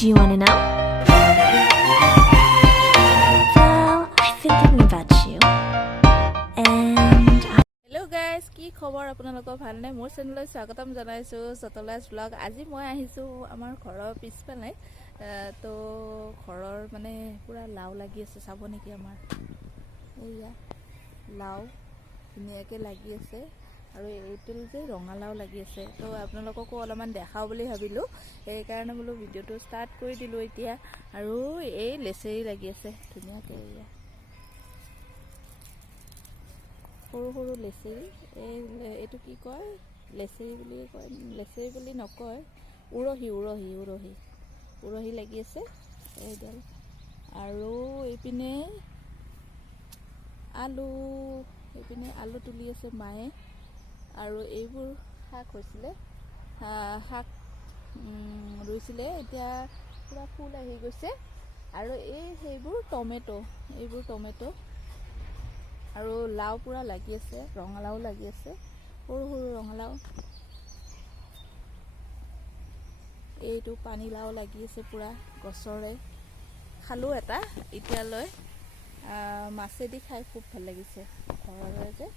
Do you want to know? Well, I've been thinking about you. And Hello guys, কি খবৰ আপোনালোকৰ ভালনে? মোৰ চেনেললৈ স্বাগতম জনাইছো সতলাস ব্লগ। আজি মই আহিছো আমাৰ ঘৰৰ পিছফালে তো ঘৰৰ মানে পুৰা লাও লাগি আছে, চাব নেকি? আমাৰ এইয়া লাও ধুনীয়াকৈ লাগি আছে আৰু এইটো যে ৰঙালাও লাগি আছে। তো আপোনালোককো অলপমান দেখাও বুলি ভাবিলোঁ, সেইকাৰণে বোলো ভিডিঅ'টো ষ্টাৰ্ট কৰি দিলোঁ এতিয়া। আৰু এই লেচেৰি লাগি আছে ধুনীয়াকৈ, এয়া সৰু সৰু লেচেৰি। এইটো কি কয়? লেচেৰি বুলি কয়, লেচেৰি বুলি নকয়, উৰহি উৰহি উৰহি উৰহি লাগি আছে এইডাল। আৰু এইপিনে আলু তুলি আছে মায়ে। আৰু এইবোৰ শাক হৈছিলে, শাক ৰুইছিলে, এতিয়া পূৰা ফুল আহি গৈছে। আৰু সেইবোৰ টমেটো, এইবোৰ টমেটো। আৰু লাও পুৰা লাগি আছে, ৰঙালাও লাগি আছে, সৰু সৰু ৰঙালাও। এইটো পানীলাও লাগি আছে পুৰা গছৰে। খালোঁ এটা এতিয়ালৈ, মাছেদি খাই খুব ভাল লাগিছে ঘৰৰে যে।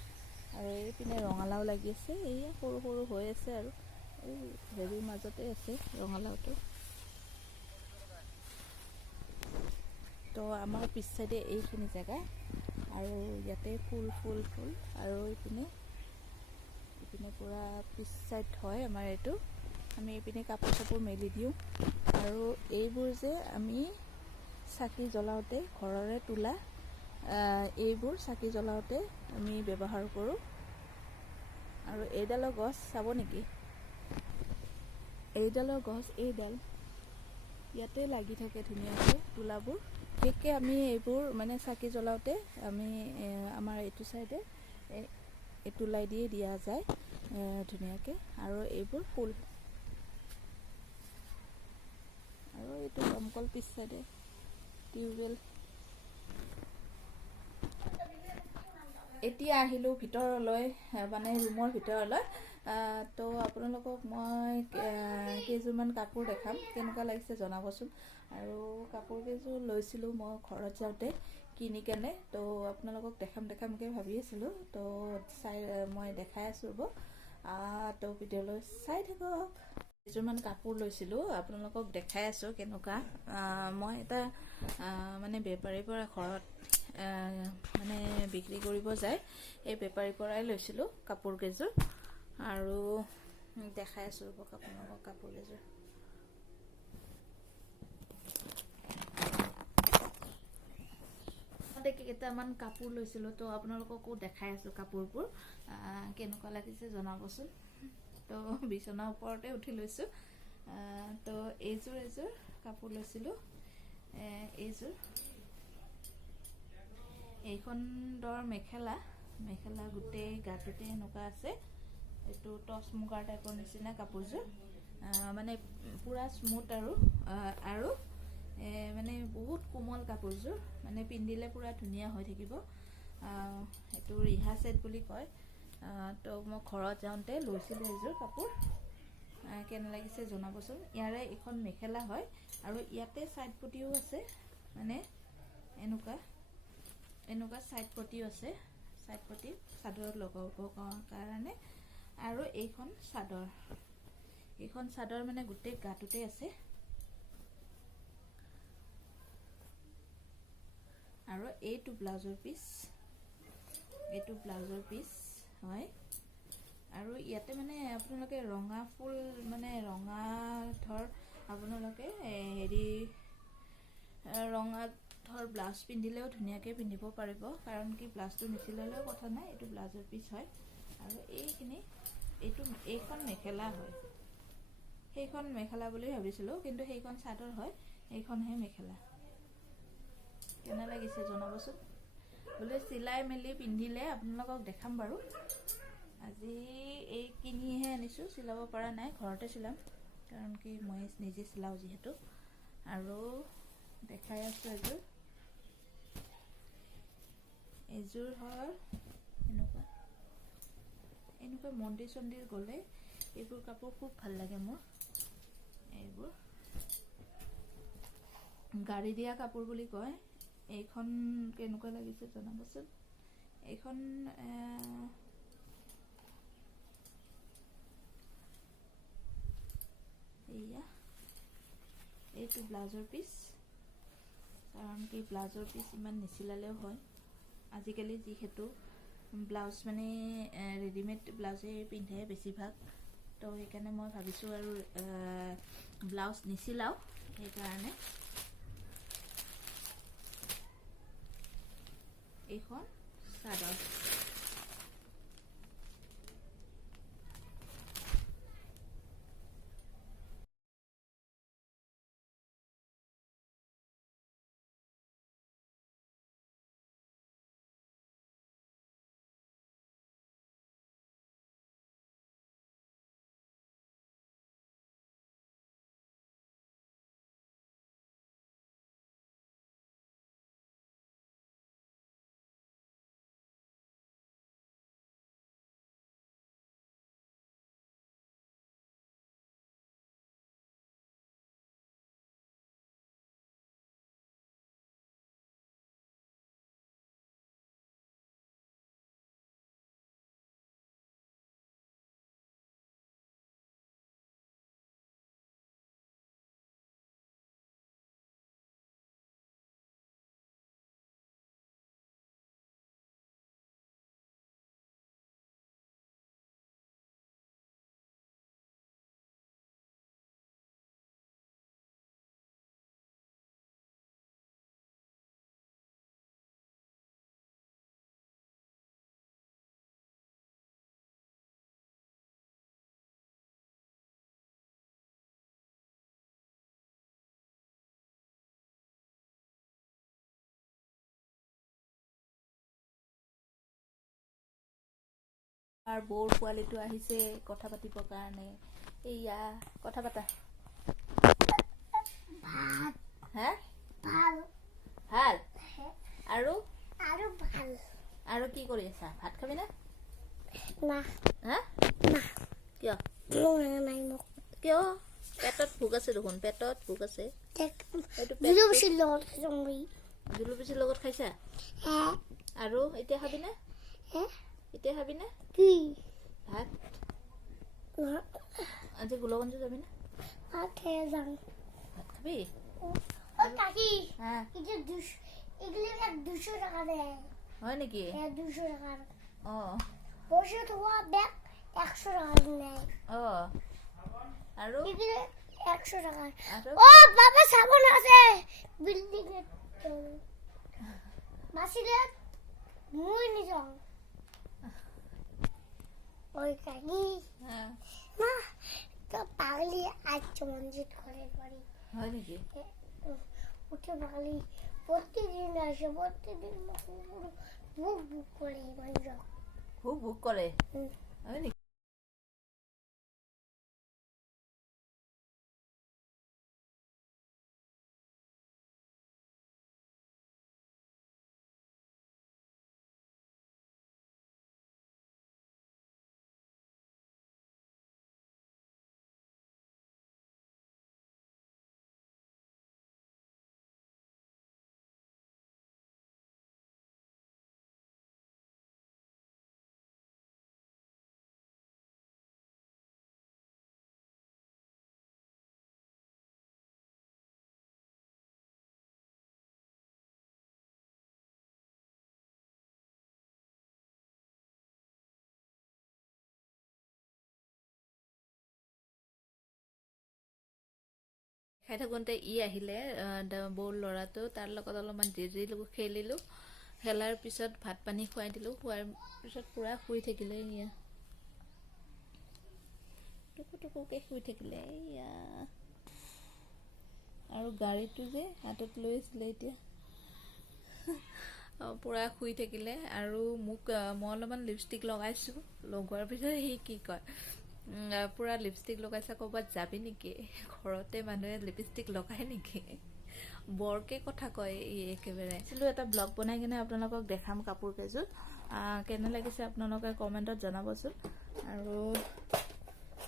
আৰু এইপিনে ৰঙালাও লাগি আছে, এইয়া সৰু সৰু হৈ আছে আৰু এই হেৰিৰ মাজতে আছে ৰঙালাওটো। তো আমাৰ পিছ চাইডে এইখিনি জেগা, আৰু ইয়াতে ফুল ফুল ফুল। আৰু এইপিনে পূৰা পিছ চাইড হয় আমাৰ এইটো। আমি এইপিনে কাপোৰ চাপোৰ মেলি দিওঁ। আৰু এইবোৰ যে আমি চাকি জ্বলাওঁতে ঘৰৰে তোলা, এইবোৰ চাকি জ্বলাওঁতে আমি ব্যৱহাৰ কৰোঁ। আৰু এইডালৰ গছ চাব নেকি? এইডালৰ গছ, এইডাল ইয়াতে লাগি থাকে ধুনীয়াকৈ তোলাবোৰ। বিশেষকৈ আমি এইবোৰ মানে চাকি জ্বলাওঁতে আমি আমাৰ এইটো চাইডে এই তোলাই দিয়ে দিয়া যায় ধুনীয়াকৈ। আৰু এইবোৰ ফুল, আৰু এইটো দমকল পিছ চাইডে টিউবৱেল। এতিয়া আহিলোঁ ভিতৰলৈ, মানে ৰুমৰ ভিতৰলৈ। তো আপোনালোকক মই কেইযোৰমান কাপোৰ দেখাম, কেনেকুৱা লাগিছে জনাবচোন। আৰু কাপোৰ কেইযোৰ লৈছিলোঁ মই ঘৰত যাওঁতে কিনি কেনে, তো আপোনালোকক দেখামকৈ ভাবি আছিলোঁ। তো মই দেখাই আছোঁ ৰ'ব, তো ভিডিঅ'লৈ চাই থাকক। কেইযোৰমান কাপোৰ লৈছিলোঁ, আপোনালোকক দেখাই আছোঁ কেনেকুৱা। মই এটা মানে বেপাৰীৰ পৰা ঘৰত মানে বিক্ৰী কৰিব যায়, এই বেপাৰীৰ পৰাই লৈছিলোঁ কাপোৰ কেইযোৰ। আৰু দেখাই আছোঁ ৰ'ব আপোনালোকক কাপোৰ কেইযোৰ। কেইটামান কাপোৰ লৈছিলোঁ, তো আপোনালোককো দেখাই আছোঁ কাপোৰবোৰ কেনেকুৱা লাগিছে জনাবচোন। তো বিচনাৰ ওপৰতে উঠি লৈছোঁ। তো এযোৰ কাপোৰ লৈছিলোঁ, এইখন দৰ মেখেলা গোটেই গাটোতে এনেকুৱা আছে। এইটো টচ মুগাৰ টাইপৰ নিচিনা কাপোৰযোৰ, মানে পূৰা স্মুথ আৰু মানে বহুত কোমল কাপোৰযোৰ, মানে পিন্ধিলে পূৰা ধুনীয়া হৈ থাকিব। এইটো ৰিহা ছেট বুলি কয়। তো মই ঘৰত যাওঁতে লৈছিলোঁ এইযোৰ কাপোৰ, কেনে লাগিছে জনাবচোন। ইয়াৰে এইখন মেখেলা হয়, আৰু ইয়াতে ছাইড পটিও আছে, মানে এনেকুৱা ছাইড পটিও আছে, ছাইড পটি চাদৰত লগাব কাৰণে। আৰু এইখন চাদৰ মানে গোটেই গাটোতে আছে। আৰু এইটো ব্লাউজৰ পিচ হয়। আৰু ইয়াতে মানে আপোনালোকে ৰঙা ফুল, মানে ৰঙা ধৰ আপোনালোকে ৰঙা ধৰ ব্লাউজ পিন্ধিলেও ধুনীয়াকৈ পিন্ধিব পাৰিব, কাৰণ কি ব্লাউজটো নিচিলালেও কথা নাই, এইটো ব্লাউজৰ পিচ হয়। আৰু এইখন মেখেলা হয়, সেইখন মেখেলা বুলি ভাবিছিলোঁ, কিন্তু সেইখন চাদৰ হয়, এইখনহে মেখেলা। কেনে লাগিছে জনাবচোন। বোলে চিলাই মেলি পিন্ধিলে আপোনালোকক দেখাম বাৰু। আজি এই কিনিহে আনিছোঁ, চিলাব পৰা নাই, ঘৰতে চিলাম, কাৰণ কি মই নিজে চিলাওঁ যিহেতু। আৰু দেখাই আছোঁ এইযোৰ হয় এনেকুৱা মন্দিৰ চন্দিৰ গ'লে এইবোৰ কাপোৰ খুব ভাল লাগে মোৰ। এইবোৰ গাড়ী দিয়া কাপোৰ বুলি কয়। এইখন কেনেকুৱা লাগিছে জনাবচোন। এইখন এয়া এইটো ব্লাউজৰ পিচ, কাৰণ কি ব্লাউজৰ পিচ ইমান নিচিলালেও হয়। আজিকালি যিহেতু ব্লাউজ মানে ৰেডিমেড ব্লাউজে পিন্ধে বেছিভাগ, তো সেইকাৰণে মই ভাবিছোঁ আৰু ব্লাউজ নিচিলাও, সেইকাৰণে এইখন চাদৰ। আৰু বৌৰ পোৱালিটো আহিছে কথা পাতিবৰ কাৰণে। এইয়া কথা পাতা। হা ভাল ভাল আৰু আৰু ভাল আৰু কি কৰি আছা? ভাত খাবি না? না হা না কিয় নাই মোক কিয়? পেটত ভোক আছে দেখোন, পেটত ভোক আছে। এইটো জুলু বেছি লগত জংগী জুলু পিচিৰ লগত খাইছা? আৰু এতিয়া খাবি না? এতিয়া খাবি না কি ভাত? আজি গোলগঞ্জ যাবি না? ভাত খাই যাম। ভাত খাবি? কাকি হা এগুলো 200 টাকা দেয়। হয় নেকি? 200 টাকার অঁ বসে তোমার ব্যাগ 100 টাকা নেয়। অঁ আৰু এগুলো 100 টাকা। আৰু ও বাবা সাবন আছে বিল্ডিং এর মাসিলে মুই নি যাও ওই কাকি হা না তো পাগলি আজ মঞ্জিত করে বাড়ি হয় নেকি? উঠে পাগলি প্রতিদিন আসে, প্রতিদিন বুক বুক করে মানুষ খুব ভোক কৰে হয় নেকি? খাই থাকোঁতে আহিলে বৌৰ ল'ৰাটো, তাৰ লগত অলপমান দেৰি খেলিলোঁ। খেলাৰ পিছত ভাত পানী খুৱাই দিলোঁ। খোৱাৰ পিছত পূৰা শুই থাকিলে। এয়া টুকু টুকুকৈ শুই থাকিলে। এয়া আৰু গাড়ীটো যে হাতত লৈ আছিলে এতিয়া পূৰা শুই থাকিলে। আৰু মোক মই অলপমান লিপষ্টিক লগাইছোঁ। লগোৱাৰ পিছত সি কি কয়, পূৰা লিপষ্টিক লগাইছা, ক'ৰবাত যাবি নেকি? ঘৰতে মানুহে লিপষ্টিক লগাই নেকি? বৰকৈ কথা কয় ই একেবাৰে। এটা ব্লগ বনাই কিনে আপোনালোকক দেখাম কাপোৰ কেইযোৰ। কেনে লাগিছে আপোনালোকে কমেণ্টত জনাবচোন।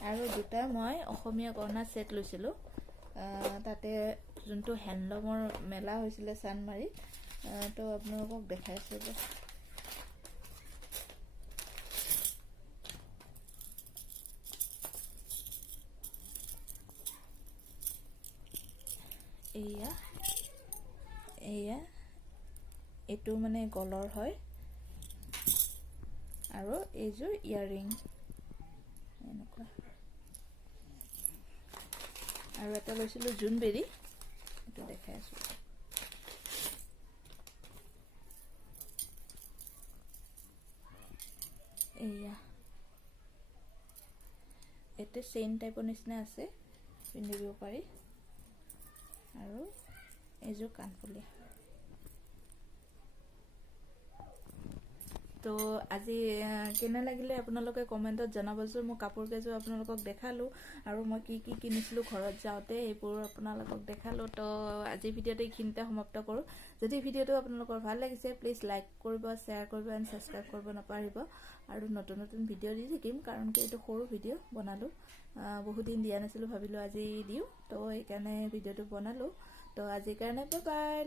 আৰু দুটা মই অসমীয়া গহনা ছেট লৈছিলোঁ। তাতে যোনটো হেণ্ডলুমৰ মেলা হৈছিলে চানমাৰীত তো আপোনালোকক দেখাইছোঁ যে এয়া এইটো মানে গলৰ হয় আৰু এইযোৰ ইয়াৰিং এনেকুৱা আৰু এটা লৈছিলোঁ জোনবেৰী এইটো দেখাই আছোঁ এইটো চেইন টাইপৰ নিচিনা আছে পিন্ধিব পাৰি আৰু এইযোৰ কাণফুলি তো আজি কেনে লাগিলে আপোনালোকে কমেণ্টত জনাবচোন মোৰ কাপোৰ কেইযোৰ আপোনালোকক দেখালোঁ আৰু মই কি কি কিনিছিলোঁ ঘৰত যাওঁতে এইবোৰ আপোনালোকক দেখালোঁ তো আজি ভিডিঅ'টো এইখিনিতে সমাপ্ত কৰোঁ যদি ভিডিঅ'টো আপোনালোকৰ ভাল লাগিছে প্লিজ লাইক কৰিব শ্বেয়াৰ কৰিব এণ্ড ছাবস্ক্ৰাইব কৰিব নাপাহৰিব আৰু নতুন নতুন ভিডিঅ' দি থাকিম কাৰণ কি এইটো সৰু ভিডিঅ' বনালোঁ বহুত দিন দিয়া নাছিলোঁ ভাবিলোঁ আজি দিওঁ তো সেইকাৰণে ভিডিঅ'টো বনালোঁ তো আজিৰ কাৰণে বাই বাই